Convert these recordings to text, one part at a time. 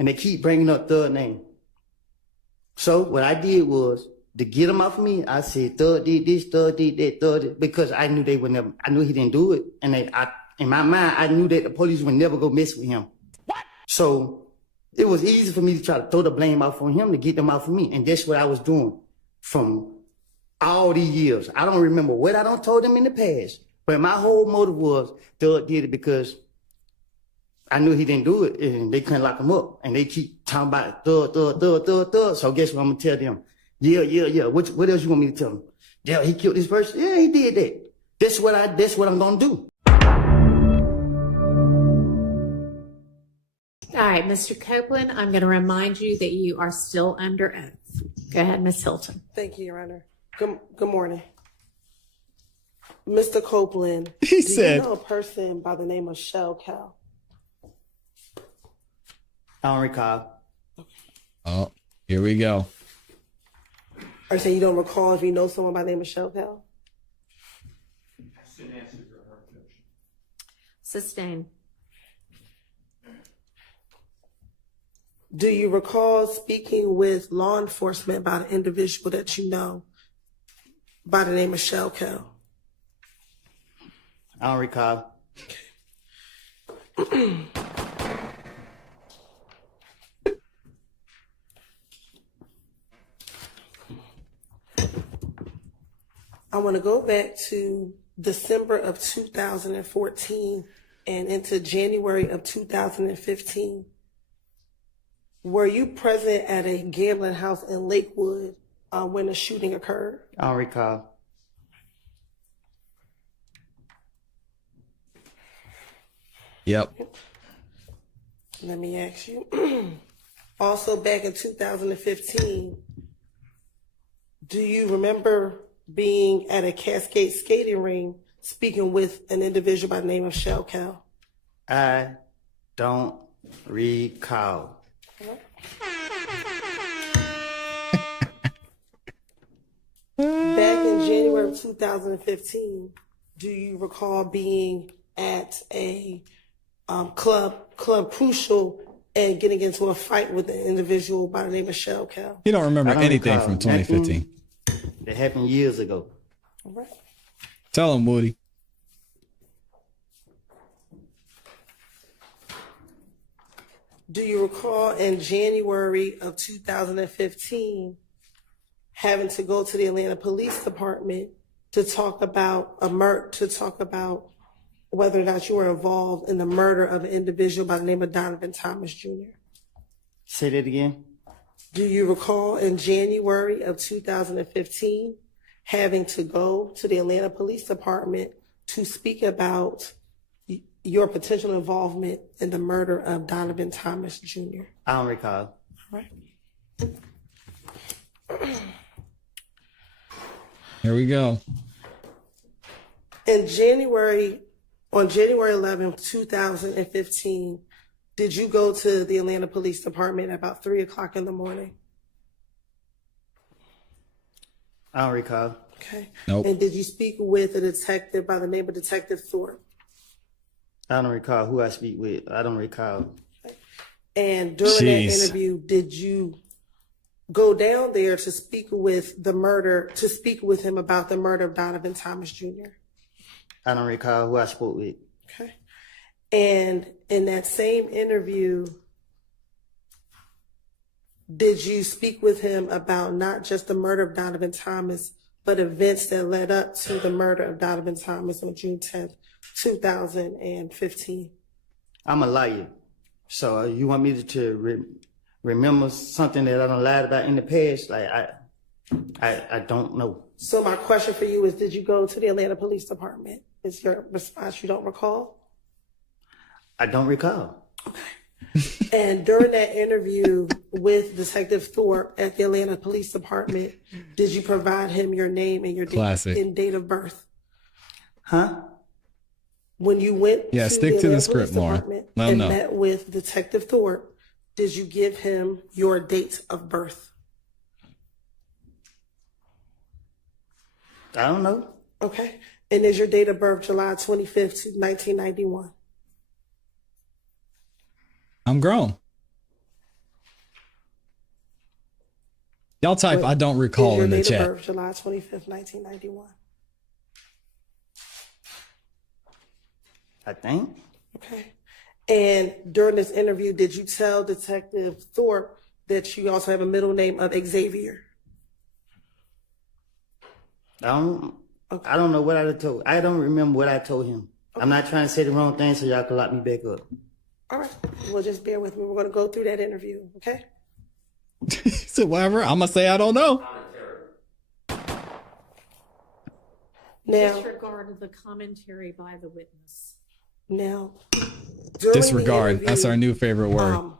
and they keep bringing up Thug name. So what I did was, to get him off of me, I said, Thug did this, Thug did that, Thug did, because I knew they would never, I knew he didn't do it. And in my mind, I knew that the police would never go mess with him. What? So it was easy for me to try to throw the blame off on him to get them off of me. And that's what I was doing from all these years. I don't remember what I don't told them in the past, but my whole motive was Thug did it because I knew he didn't do it, and they couldn't lock him up. And they keep talking about Thug. So guess what I'm gonna tell them? Yeah. What else you want me to tell them? Yeah, he killed this person. Yeah, he did that. That's what I'm gonna do. All right, Mr. Copeland, I'm going to remind you that you are still under oath. Go ahead, Ms. Hilton. Thank you, Your Honor. Good morning. Mr. Copeland, do you know a person by the name of Shell Cal? I don't recall. Oh, here we go. Or say you don't recall if you know someone by the name of Shell Cal? Sustain. Do you recall speaking with law enforcement about an individual that you know by the name of Shell Cal? I don't recall. I want to go back to December of 2014 and into January of 2015. Were you present at a gambling house in Lakewood when the shooting occurred? I don't recall. Yep. Let me ask you. Also, back in 2015, do you remember being at a Cascade skating ring speaking with an individual by the name of Shell Cal? I don't recall. Back in January of 2015, do you recall being at a club Crucial and getting into a fight with an individual by the name of Shell Cal? You don't remember anything recall. from 2015. That happened years ago. All right. Tell him, Woody. Do you recall in January of 2015 having to go to the Atlanta Police Department to talk about whether or not you were involved in the murder of an individual by the name of Donovan Thomas Jr.? Say that again. Do you recall in January of 2015 having to go to the Atlanta Police Department to speak about your potential involvement in the murder of Donovan Thomas Jr.? I don't recall. All right. Here we go. On January 11th, 2015, did you go to the Atlanta Police Department at about 3 o'clock in the morning? I don't recall. Okay. Nope. And did you speak with a detective by the name of Detective Thorpe? I don't recall who I speak with. I don't recall. And during that interview, did you go down there to speak with him about the murder of Donovan Thomas Jr.? I don't recall who I spoke with. Okay. And in that same interview, did you speak with him about not just the murder of Donovan Thomas, but events that led up to the murder of Donovan Thomas on June 10th, 2015? I'm a liar. So you want me to remember something that I done lied about in the past? Like, I don't know. So my question for you is, did you go to the Atlanta Police Department? Is your response you don't recall? I don't recall. Okay. And during that interview with Detective Thorpe at the Atlanta Police Department, did you provide him your name and your date of birth? Huh? When you went to stick the to the Atlanta script, Police Lauren. Department Let him and know. met with Detective Thorpe, did you give him your date of birth? I don't know. Okay. And is your date of birth July 25th, 1991? I'm grown. Y'all type, I don't recall Your in the date chat. of birth, July 25th, 1991. I think. Okay. And during this interview, did you tell Detective Thorpe that you also have a middle name of Xavier? I don't know what I told. I don't remember what I told him. Okay. I'm not trying to say the wrong thing so y'all can lock me back up. All right. Well, just bear with me. We're going to go through that interview, okay? So whatever, I'm gonna say I don't know. Now, Disregard the commentary by the witness. now, Disregard. That's our new favorite word.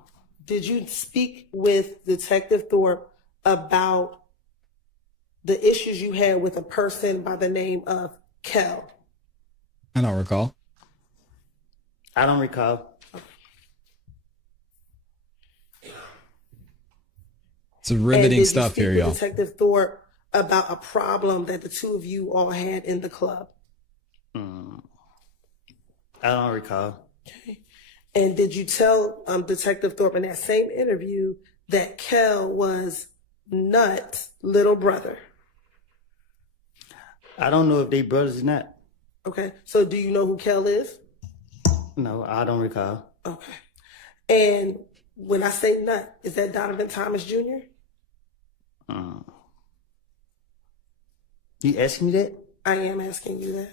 Did you speak with Detective Thorpe about the issues you had with a person by the name of Kel? I don't recall. I don't recall. It's riveting stuff here, here, y'all. Detective Thorpe about a problem that the two of you all had in the club? I don't recall. Okay. And did you tell Detective Thorpe in that same interview that Kel was Nut's little brother? I don't know if they brothers or not. Okay. So do you know who Kel is? No, I don't recall. Okay. And when I say Nut, is that Donovan Thomas Jr.? You asking me that? I am asking you that.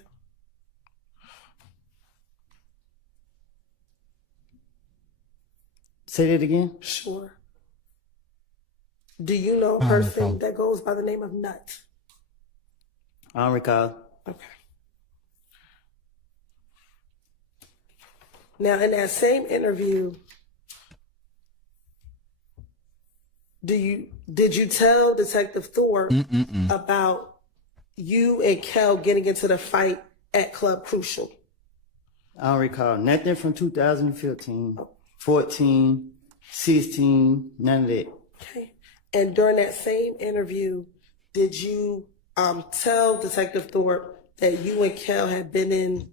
Say that again? Sure. Do you know a person that goes by the name of Nut? I don't recall. Okay. Now, in that same interview, did you tell Detective Thorpe about you and Kel getting into the fight at Club Crucial? I don't recall nothing from 2015, 14, 16, none of that. Okay. And during that same interview, did you tell Detective Thorpe that you and Kel had been in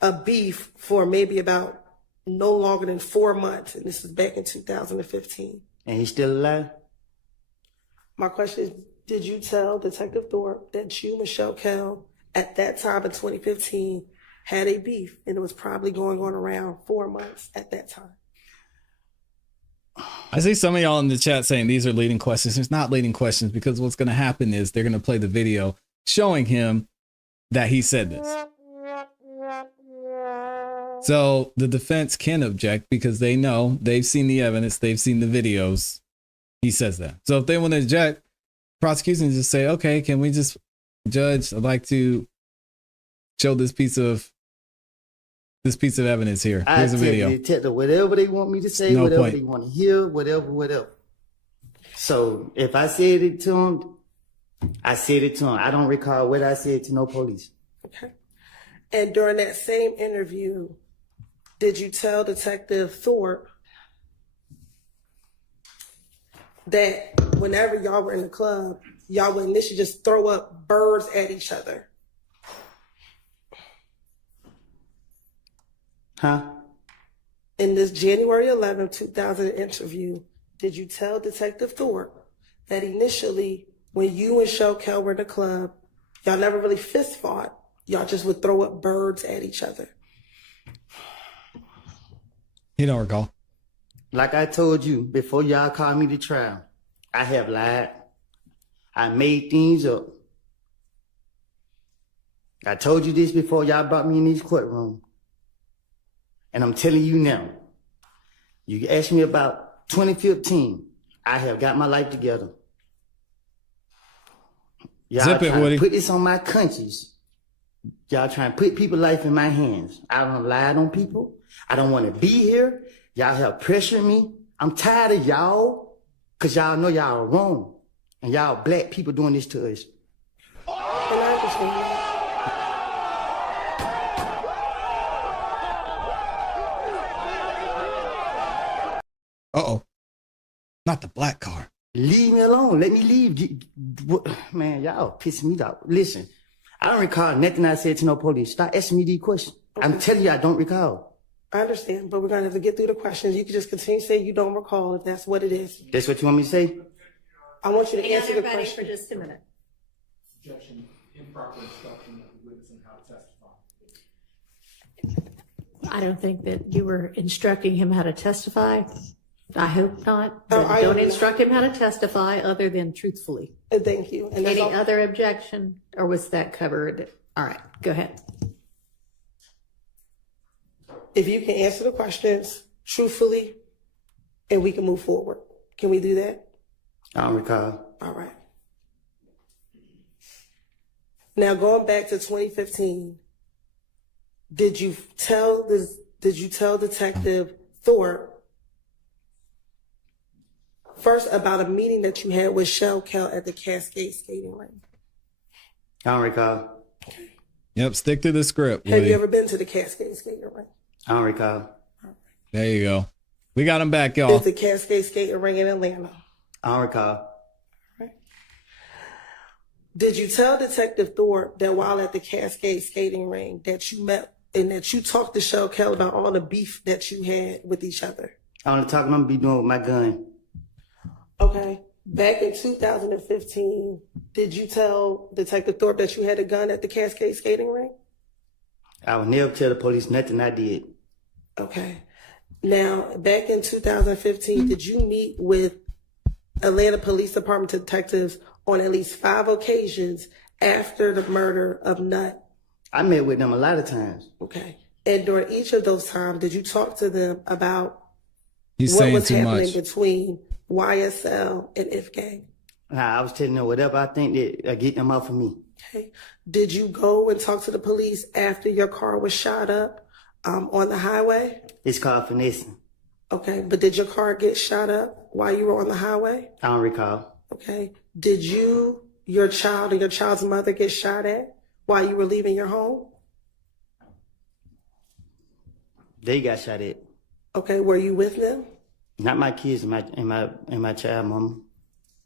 a beef for maybe about no longer than 4 months? And this was back in 2015. And he's still alive? My question is, did you tell Detective Thorpe that you, Michelle Kel, at that time in 2015, had a beef, and it was probably going on around 4 months at that time? I see some of y'all in the chat saying these are leading questions. It's not leading questions because what's going to happen is they're going to play the video showing him that he said this. So the defense can object because they know, they've seen the evidence, they've seen the videos. He says that. So if they want to object, prosecution just say, okay, can we just, Judge, I'd like to show this piece of evidence here. Here's a video. I tell them whatever they want me to say, No whatever point. they want to hear, whatever. So if I said it to them, I said it to them. I don't recall what I said to no police. Okay. And during that same interview, did you tell Detective Thorpe that whenever y'all were in the club, y'all would initially just throw up birds at each other? Huh? In this January 11, 2000 interview, did you tell Detective Thorpe that initially, when you and Michelle Kel were in the club, y'all never really fist fought, y'all just would throw up birds at each other? You don't recall. Like I told you, before y'all called me to trial, I have lied. I made things up. I told you this before y'all brought me in this courtroom. And I'm telling you now, you asked me about 2015. I have got my life together. Y'all Zip it, trying Woody. to put this on my conscience. Y'all trying to put people's life in my hands. I don't lie on people. I don't want to be here. Y'all have pressured me. I'm tired of y'all because y'all know y'all are wrong. And y'all black people doing this to us. And I understand that. Uh-oh. Not the black car. Leave me alone. Let me leave. Man, y'all pissing me off. Listen, I don't recall nothing I said to no police. Stop asking me these questions. Okay. I'm telling you, I don't recall. I understand, but we're going to have to get through the questions. You can just continue to say you don't recall if that's what it is. That's what you want me to say? I want you to Hang on, answer the everybody, for question. just a minute. Objection, improper instruction of the witness on how to testify. I don't think that you were instructing him how to testify. I hope not. Oh, But I don't am instruct him how to testify other than truthfully. Thank you. And that's Any all. other objection, or was that covered? All right, go ahead. If you can answer the questions truthfully, and we can move forward. Can we do that? I don't recall. All right. Now going back to 2015, did you tell Detective Thorpe first about a meeting that you had with Shell Cal at the Cascade skating rink? I don't recall. Yep, stick to the script. Have Woody. you ever been to the Cascade skating rink? I don't recall. There you go. We got him back, It's y'all. the Cascade skating rink in Atlanta. I don't recall. Did you tell Detective Thorpe that while at the Cascade skating rink that you met and that you talked to Shell Cal about all the beef that you had with each other? I only talking I'm be doing with my gun. Okay. Back in 2015, did you tell Detective Thorpe that you had a gun at the Cascade skating rink? I would never tell the police nothing I did. Okay. Now, back in 2015, did you meet with Atlanta Police Department detectives on at least 5 occasions after the murder of Nutt? I met with them a lot of times. Okay. And during each of those times, did you talk to them about He's what saying was too happening much. between YSL and If Gang? Nah, I was telling them whatever I think that get them off of me. Okay. Did you go and talk to the police after your car was shot up on the highway? It's called finessing. Okay. But did your car get shot up while you were on the highway? I don't recall. Okay. Did you, your child, and your child's mother get shot at while you were leaving your home? They got shot at. Okay. Were you with them? Not my kids and my child mama.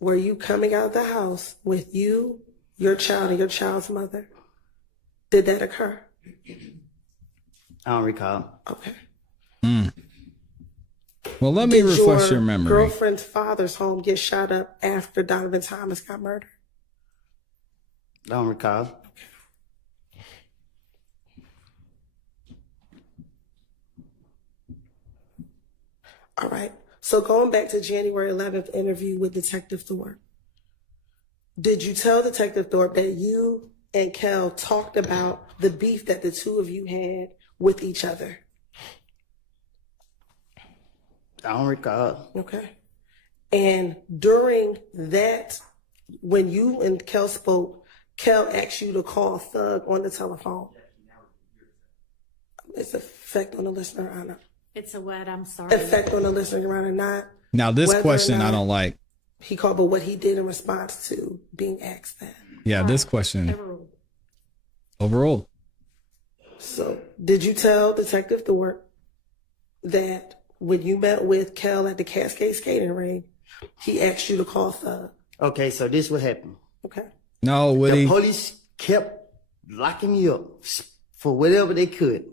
Were you coming out of the house with you, your child, and your child's mother? Did that occur? I don't recall. Okay. Well, let me Did refresh your memory. girlfriend's father's home get shot up after Donovan Thomas got murdered? I don't recall. All right. So going back to January 11th interview with Detective Thorpe, did you tell Detective Thorpe that you and Kel talked about the beef that the two of you had with each other? I don't recall. Okay. And during that, when you and Kel spoke, Kel asked you to call Thug on the telephone. It's effect on the listener or not? It's a what? I'm sorry. Effect on the listener or not? Now, this Whether or question I not don't like. He called, but what he did in response to being asked that. Yeah, this question Overruled. overruled. So, did you tell Detective Thorpe that when you met with Kel at the Cascade skating rink, he asked you to call Thug? Okay, so this what happened. Okay. No, The Woody. police kept locking me up for whatever they could.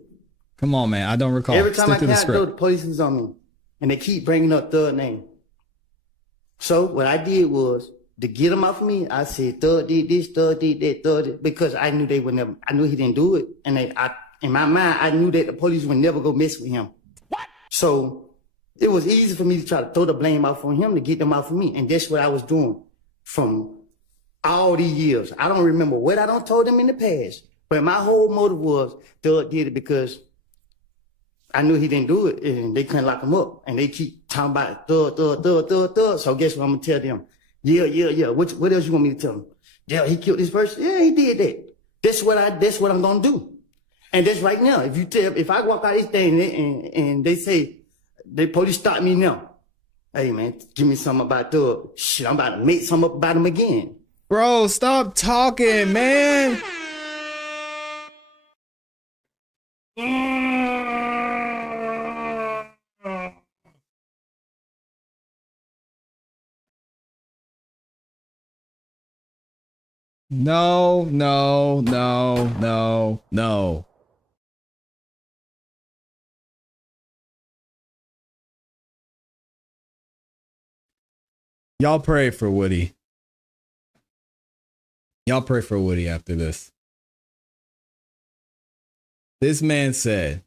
Come on, man. I don't recall. Every time Stick I to the can't go, the script. police is on me. And they keep bringing up Thug name. So what I did was, to get them off of me, I said, Thug did this, Thug did that, Thug did, because I knew they would never, I knew he didn't do it. And in my mind, I knew that the police would never go mess with him. What? So it was easy for me to try to throw the blame off on him to get them off of me. And that's what I was doing from all these years. I don't remember what I don't told them in the past, but my whole motive was Thug did it because I knew he didn't do it, and they couldn't lock him up. And they keep talking about Thug, Thug, Thug, Thug, Thug. So guess what I'm gonna tell them? Yeah. What else you want me to tell them? Yeah, he killed this person. Yeah, he did that. That's what I'm gonna do. And that's right now. If I walk out this thing and they say the police stop me now, hey man, give me something about Thug. Shit, I'm about to make something up about him again. Bro, stop talking, man. No. Y'all pray for Woody. Y'all pray for Woody after this. This man said,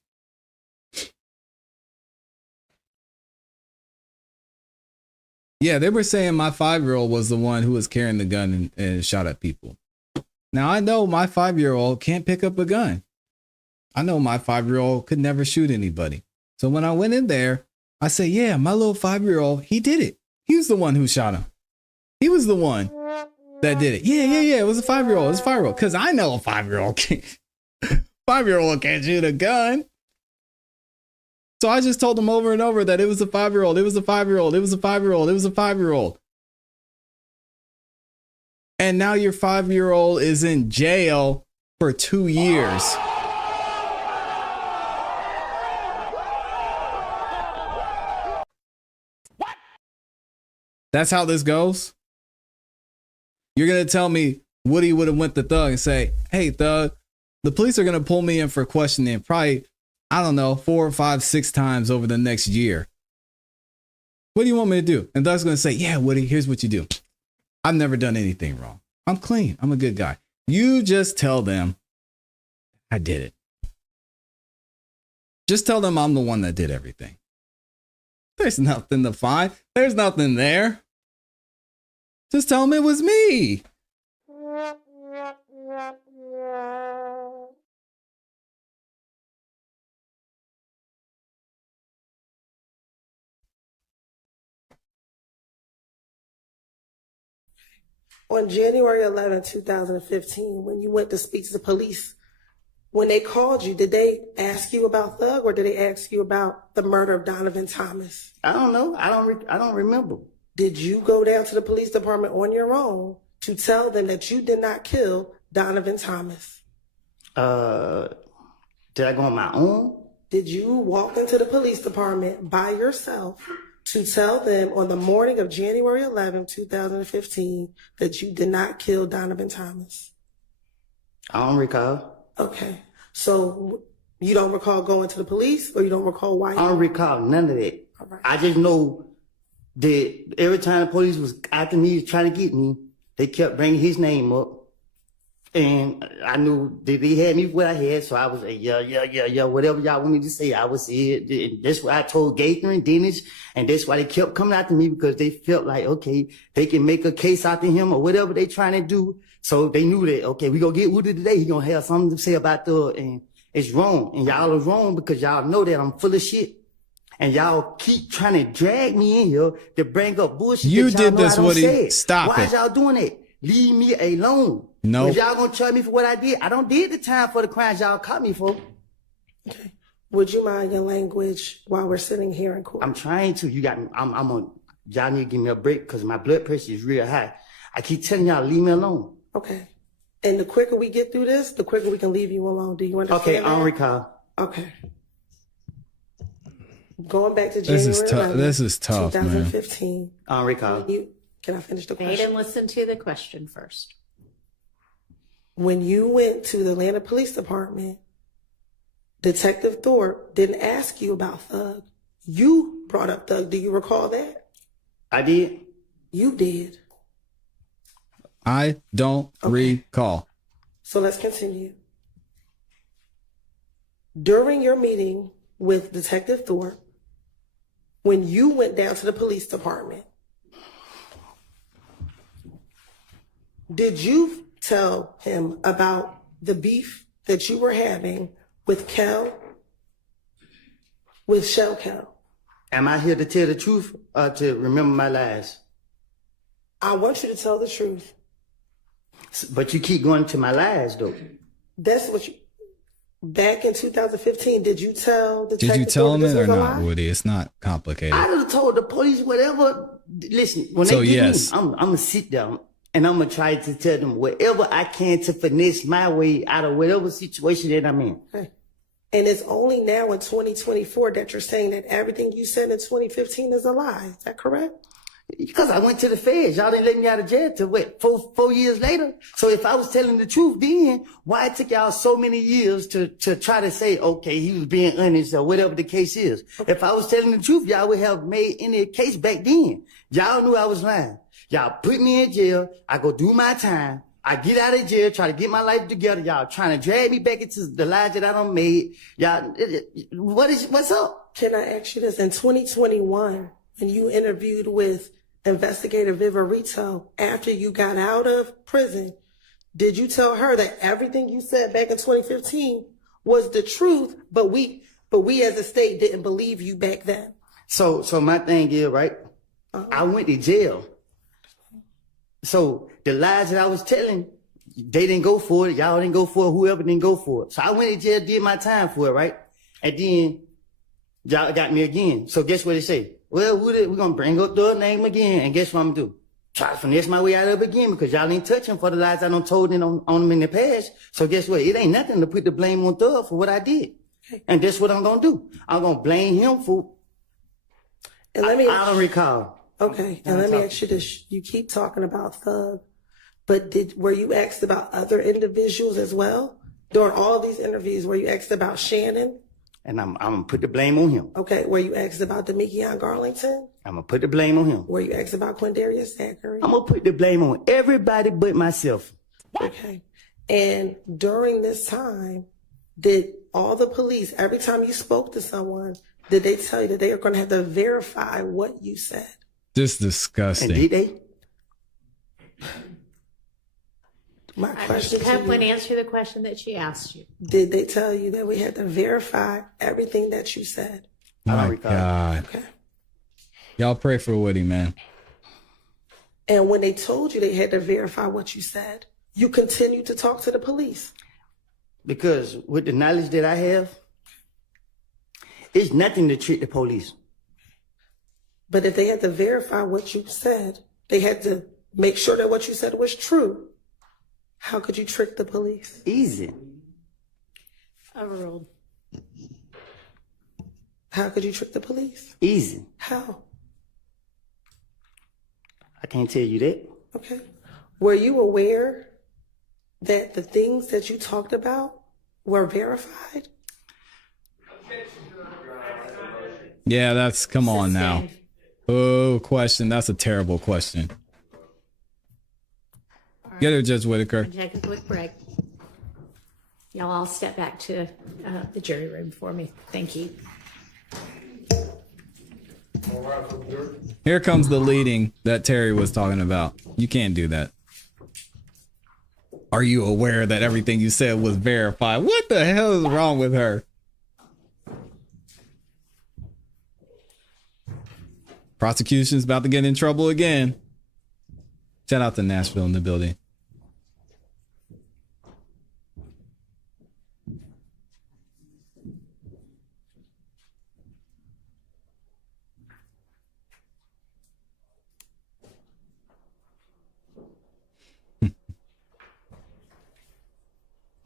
yeah, they were saying my 5-year-old was the one who was carrying the gun and shot at people. Now, I know my 5-year-old can't pick up a gun. I know my 5-year-old could never shoot anybody. So when I went in there, I said, yeah, my little 5-year-old, he did it. He was the one who shot him. He was the one that did it. Yeah. It was a 5-year-old. It was a 5-year-old. Because I know a 5-year-old can't. 5-year-old can't shoot a gun. So I just told him over and over that it was a 5-year-old. It was a 5-year-old. It was a 5-year-old. It was a 5-year-old. And now your 5-year-old is in jail for 2 years. What? That's how this goes? You're going to tell me Woody would have went to Thug and say, hey, Thug, the police are going to pull me in for questioning probably, I don't know, 4 or 5, 6 times over the next year. What do you want me to do? And Thug's going to say, yeah, Woody, here's what you do. I've never done anything wrong. I'm clean. I'm a good guy. You just tell them I did it. Just tell them I'm the one that did everything. There's nothing to find. There's nothing there. Just tell them it was me. On January 11, 2015, when you went to speak to the police, when they called you, did they ask you about Thug or did they ask you about the murder of Donovan Thomas? I don't know. I don't remember. Did you go down to the police department on your own to tell them that you did not kill Donovan Thomas? Did I go on my own? Did you walk into the police department by yourself to tell them on the morning of January 11, 2015, that you did not kill Donovan Thomas? I don't recall. Okay. So you don't recall going to the police or you don't recall why? I don't recall none of that. All right. I just know that every time the police was after me, trying to get me, they kept bringing his name up. And I knew that they had me what I had, so I was like, yeah, whatever y'all want me to say, I would say it. And that's what I told Gaither and Dennis, and that's why they kept coming after me, because they felt like, okay, they can make a case out to him or whatever they trying to do. So they knew that, okay, we gonna get Woody today, he gonna have something to say about Thug, and it's wrong. And y'all are wrong because y'all know that I'm full of shit. And y'all keep trying to drag me in here to bring up bullshit. You that y'all did know this, I don't Woody. say. Stop Why it. is y'all doing that? Leave me alone. No. If y'all gonna charge me for what I did, I don't did the time for the crimes y'all caught me for. Okay. Would you mind your language while we're sitting here in court? I'm trying to. You got me. I'm on. Y'all need to give me a break because my blood pressure is real high. I keep telling y'all, leave me alone. Okay. And the quicker we get through this, the quicker we can leave you alone. Do you understand? Okay, I that? don't recall. Okay. Going back to January This is tough. 11, This is tough, man. 2015. I don't recall. Can I finish the Wait question? and listen to the question first. When you went to the Atlanta Police Department, Detective Thorpe didn't ask you about Thug. You brought up Thug. Do you recall that? I did. You did. I don't recall. So let's continue. During your meeting with Detective Thorpe, when you went down to the police department, did you tell him about the beef that you were having with Shell Kel? Am I here to tell the truth or to remember my lies? I want you to tell the truth. But you keep going to my lies, though. That's what you. Back in 2015, did you tell Detective Did you tell Thorpe him this it or was a not, lie? Woody? It's not complicated. I would have told the police whatever. Listen, when So, they get yes. me, I'm gonna sit down and I'm gonna try to tell them whatever I can to finesse my way out of whatever situation that I'm in. Okay. And it's only now in 2024 that you're saying that everything you said in 2015 is a lie. Is that correct? Because I went to the feds. Y'all didn't let me out of jail till what, 4 years later? So if I was telling the truth then, why it took y'all so many years to try to say, okay, he was being honest or whatever the case is? If I was telling the truth, y'all would have made any case back then. Y'all knew I was lying. Y'all put me in jail. I go do my time. I get out of jail, try to get my life together. Y'all trying to drag me back into the lies that I done made. Y'all, what's up? Can I ask you this? In 2021, when you interviewed with Investigator Viverito after you got out of prison, did you tell her that everything you said back in 2015 was the truth, but we as a state didn't believe you back then? So my thing is, right? I went to jail. So the lies that I was telling, they didn't go for it. Y'all didn't go for it. Whoever didn't go for it. So I went to jail, did my time for it, right? And then y'all got me again. So guess what they say? Well, we're going to bring up the name again. And guess what I'm going to do? Try to finesse my way out of it again because y'all ain't touching for the lies I done told on them in the past. So guess what? It ain't nothing to put the blame on Thug for what I did. And that's what I'm going to do. I'm going to blame him for, And let me I don't recall. Okay, and let me ask you this. You keep talking about Thug, but were you asked about other individuals as well? During all these interviews, were you asked about Shannon? And I'm going to put the blame on him. Okay, were you asked about Demekion Garlington? I'm going to put the blame on him. Were you asked about Quindarius Zachary? I'm going to put the blame on everybody but myself. Okay, and during this time, did all the police, every time you spoke to someone, did they tell you that they are going to have to verify what you said? Just disgusting. And did they? My question Mr. to Copeland, you, answer the question that she asked you. did they tell you that we had to verify everything that you said? My God. Okay. Y'all pray for Woody, man. And when they told you they had to verify what you said, you continued to talk to the police. Because with the knowledge that I have, it's nothing to trick the police. But if they had to verify what you said, they had to make sure that what you said was true. How could you trick the police? Easy. Overruled. How could you trick the police? Easy. How? I can't tell you that. Okay. Were you aware that the things that you talked about were verified? Yeah, that's, come on now. Oh, question. That's a terrible question. Get her, Judge Whitaker. Take a quick break. Y'all all step back to the jury room for me. Thank you. Here comes the leading that Terry was talking about. You can't do that. Are you aware that everything you said was verified? What the hell is wrong with her? Prosecution's about to get in trouble again. Shout out to Nashville in the building.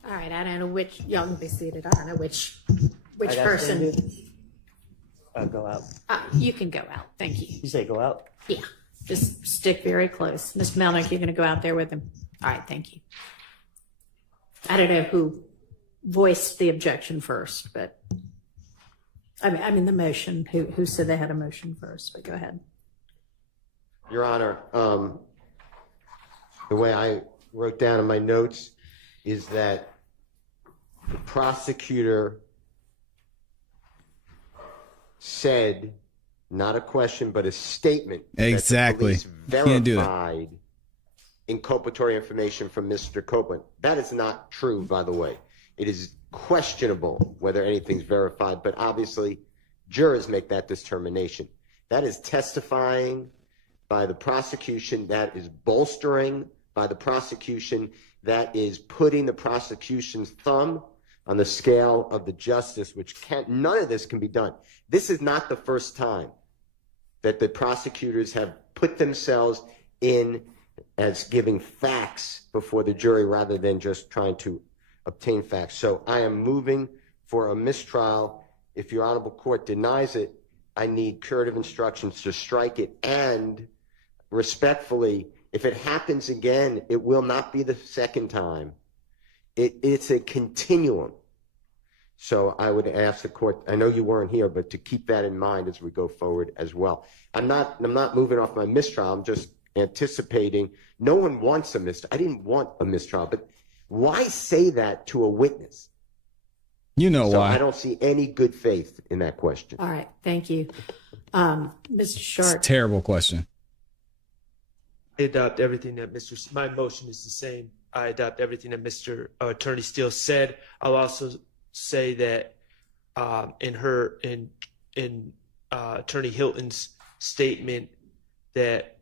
All right, I don't know which, y'all can be seated. I don't know which I gotta person. stand here? I'll go out. You can go out. Thank you. You say go out? Yeah, just stick very close. Mr. Melnick, you're going to go out there with him. All right, thank you. I don't know who voiced the objection first, but I mean the motion. Who said they had a motion first? But go ahead. Your Honor, the way I wrote down in my notes is that the prosecutor said, not a question, but a statement. Exactly. That the police Can't do that. verified inculpatory information from Mr. Copeland. That is not true, by the way. It is questionable whether anything's verified, but obviously jurors make that determination. That is testifying by the prosecution. That is bolstering by the prosecution. That is putting the prosecution's thumb on the scale of the justice, which can't, none of this can be done. This is not the first time that the prosecutors have put themselves in as giving facts before the jury rather than just trying to obtain facts. So I am moving for a mistrial. If your honorable court denies it, I need curative instructions to strike it and respectfully, if it happens again, it will not be the second time. It's a continuum. So I would ask the court, I know you weren't here, but to keep that in mind as we go forward as well. I'm not moving off my mistrial. I'm just anticipating. No one wants a mistrial. I didn't want a mistrial, but why say that to a witness? You know So why. I don't see any good faith in that question. All right, thank you. Mr. It's a Sharp, terrible question. I adopt everything that my motion is the same. I adopt everything that Mr. Attorney Steele said. I'll also say that in Attorney Hilton's statement that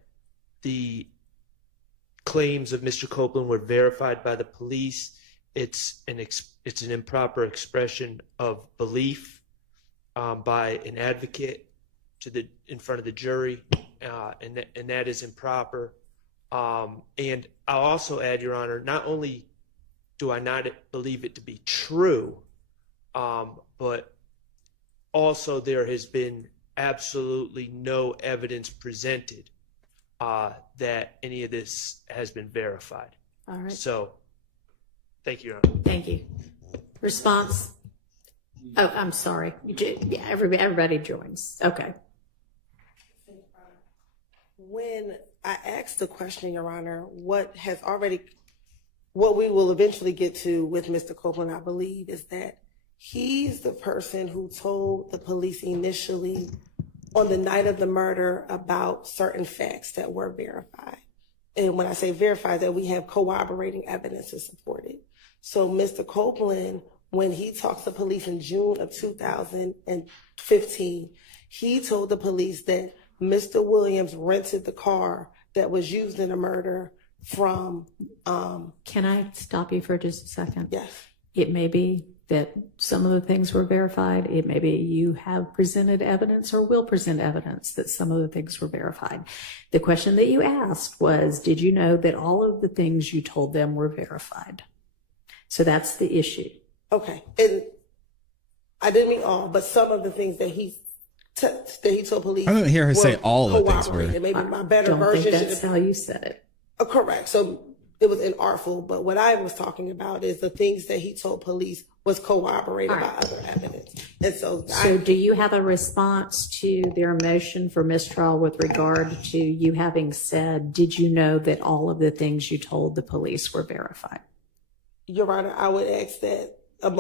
the claims of Mr. Copeland were verified by the police. It's an improper expression of belief by an advocate in front of the jury, and that is improper. And I'll also add, Your Honor, not only do I not believe it to be true, but also there has been absolutely no evidence presented that any of this has been verified. all right, So, thank you, Your Honor. thank you. Response? Oh, I'm sorry. Yeah, everybody joins. Okay. When I asked the question, Your Honor, what we will eventually get to with Mr. Copeland, I believe, is that he's the person who told the police initially on the night of the murder about certain facts that were verified. And when I say verified, that we have corroborating evidence to support it. So Mr. Copeland, when he talks to police in June of 2015, he told the police that Mr. Williams rented the car that was used in the murder from, Can I stop you for just a second? yes. It may be that some of the things were verified. It may be you have presented evidence or will present evidence that some of the things were verified. The question that you asked was, did you know that all of the things you told them were verified? So that's the issue. Okay. And I didn't mean all, but some of the things that he told police. I didn't hear her say were all the things were. corroborated. Maybe my better Don't version think should that's have. how you said it. Correct. So it was inartful, but what I was talking about is the things that he told police was corroborated All by right. other evidence. And so, So do you have a response to their motion for mistrial with regard to you having said, did you know that all of the things you told the police were verified? Your Honor, I would ask that a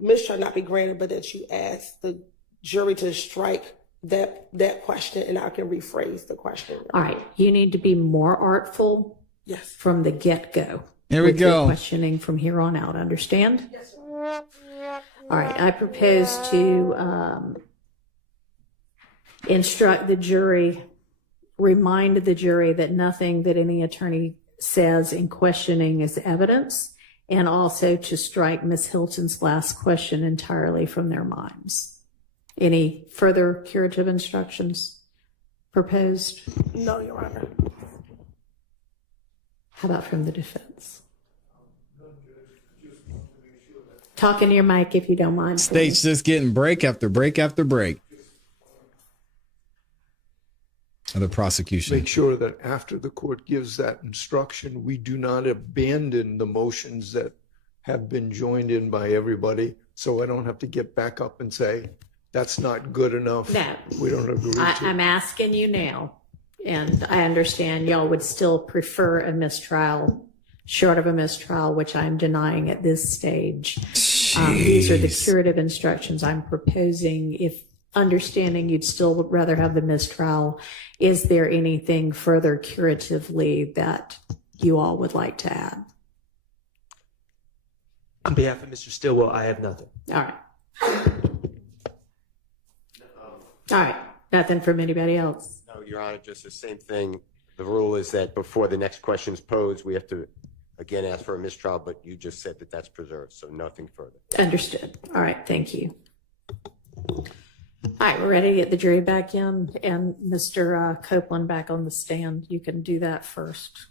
mistrial not be granted, but that you ask the jury to strike that question, and I can rephrase the question. All right. You need to be more artful Yes. from the get-go. Here we with your go. questioning from here on out. Understand? Yes, sir. All right. I propose to instruct the jury, remind the jury that nothing that any attorney says in questioning is evidence, and also to strike Ms. Hilton's last question entirely from their minds. Any further curative instructions proposed? No, Your Honor. How about from the defense? Talk into your mic if you don't mind. State's just getting break after break after break. Of the prosecution. Make sure that after the court gives that instruction, we do not abandon the motions that have been joined in by everybody. So I don't have to get back up and say, that's not good enough. No. We don't agree to. I'm asking you now, and I understand y'all would still prefer a mistrial, short of a mistrial, which I'm denying at this stage. These are the curative instructions I'm proposing. If understanding you'd still rather have the mistrial, is there anything further curatively that you all would like to add? On behalf of Mr. Stillwell, I have nothing. All right. All right. Nothing from anybody else. No, Your Honor, just the same thing. The rule is that before the next question is posed, we have to again ask for a mistrial, but you just said that that's preserved, so nothing further. Understood. All right. Thank you. All right. We're ready to get the jury back in and Mr. Copeland back on the stand. You can do that first.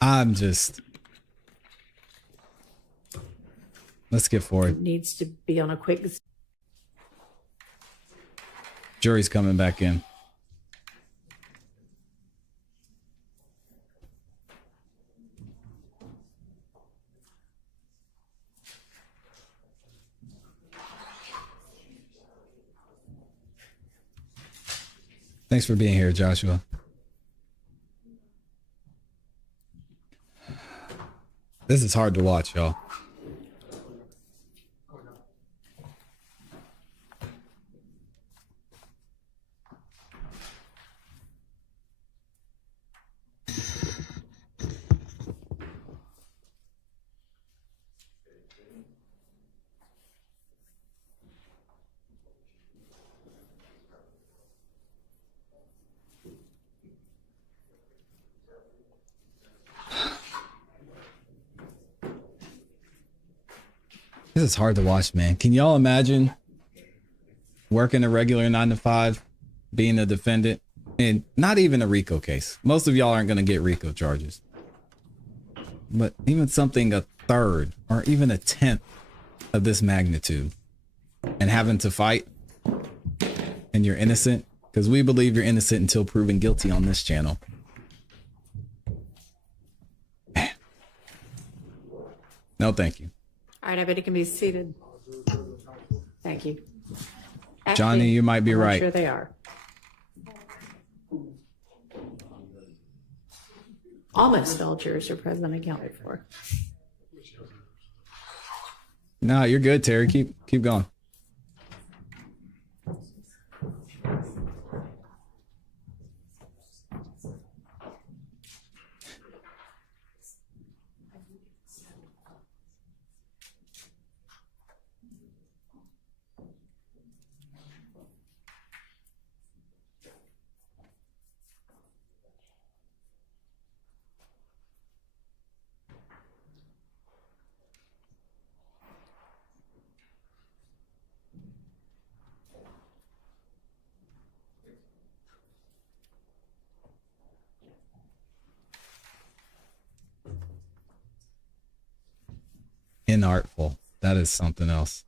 I'm just Let's get forward. needs to be on a quick. Jury's coming back in. Thanks for being here, Joshua. This is hard to watch, y'all. This is hard to watch, man. Can y'all imagine working a regular 9 to 5, being a defendant, and not even a RICO case? Most of y'all aren't going to get RICO charges. But even something a third or even a tenth of this magnitude and having to fight and you're innocent, because we believe you're innocent until proven guilty on this channel. Man. No, thank you. All right, everybody can be seated. Thank you. Johnny, you might be I'm right. sure they are. Almost all jurors are present and accounted for. No, you're good, Terry. Keep going. Inartful. That is something else.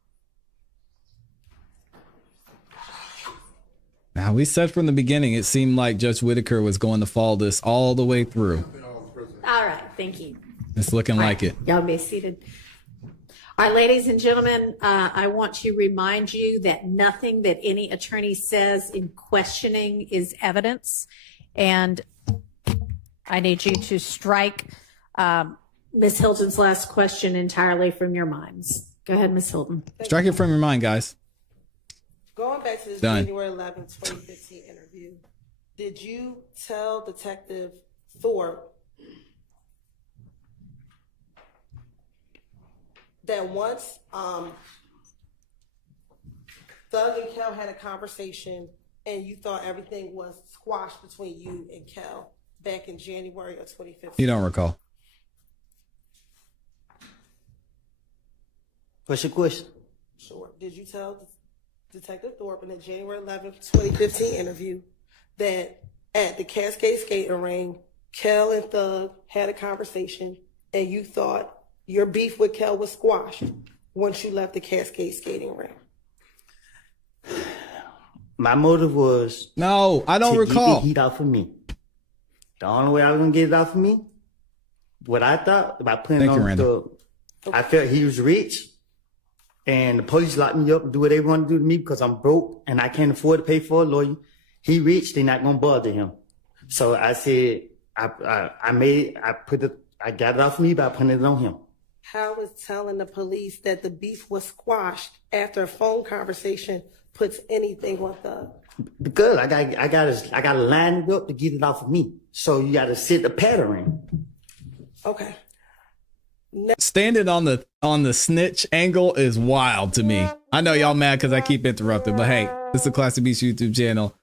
Now, we said from the beginning, it seemed like Judge Whitaker was going to follow this all the way through. All right, thank you. It's looking like it. Y'all be seated. All right, ladies and gentlemen, I want to remind you that nothing that any attorney says in questioning is evidence. And I need you to strike Ms. Hilton's last question entirely from your minds. Go ahead, Ms. Hilton. Strike it from your mind, guys. Going back to this Done. January 11, 2015 interview, did you tell Detective Thorpe that once Thug and Kel had a conversation and you thought everything was squashed between you and Kel back in January of 2015? You don't recall. What's your question? Sure. Did you tell Detective Thorpe in the January 11, 2015 interview that at the Cascade skating ring, Kel and Thug had a conversation and you thought your beef with Kel was squashed once you left the Cascade skating ring? My motive was No, I don't to recall. get the heat off of me. The only way I was gonna get it off of me, what I thought about putting Thank you, on Randall. I felt he was rich, and the police locked me up and do what they want to do to me because I'm broke and I can't afford to pay for a lawyer. He rich, they're not gonna bother him. So I said, I got it off me by putting it on him. How is telling the police that the beef was squashed after a phone conversation puts anything on Thug? Because I gotta line it up to get it off of me. So you gotta set the pattern. Okay. Standing on the snitch angle is wild to me. I know y'all mad because I keep interrupting, but hey, this is the Classy Beats YouTube channel.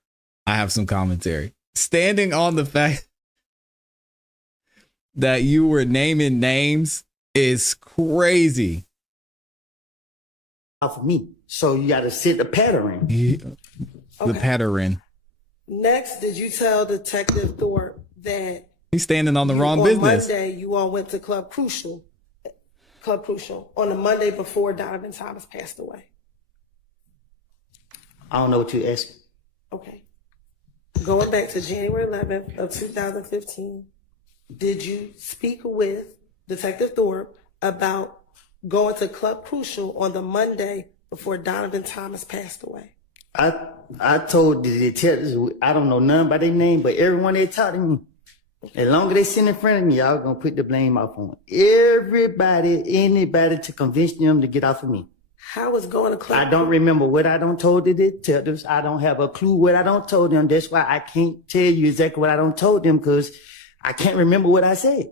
I have some commentary. Standing on the fact that you were naming names is crazy. Off of me. So you gotta set the pattern. The pattern. Next, did you tell Detective Thorpe that He's standing on the wrong on business. Monday you all went to Club Crucial Club Crucial on the Monday before Donovan Thomas passed away? I don't know what you asking. Okay. Going back to January 11th of 2015, did you speak with Detective Thorpe about going to Club Crucial on the Monday before Donovan Thomas passed away? I told the detectives, I don't know none by their name, but everyone they talked to me, as long as they sit in front of me, I was gonna put the blame off on everybody, anybody to convince them to get off of me. How was going to Club I don't remember what I don't told the detectives. I don't have a clue what I don't told them. That's why I can't tell you exactly what I don't told them, because I can't remember what I said.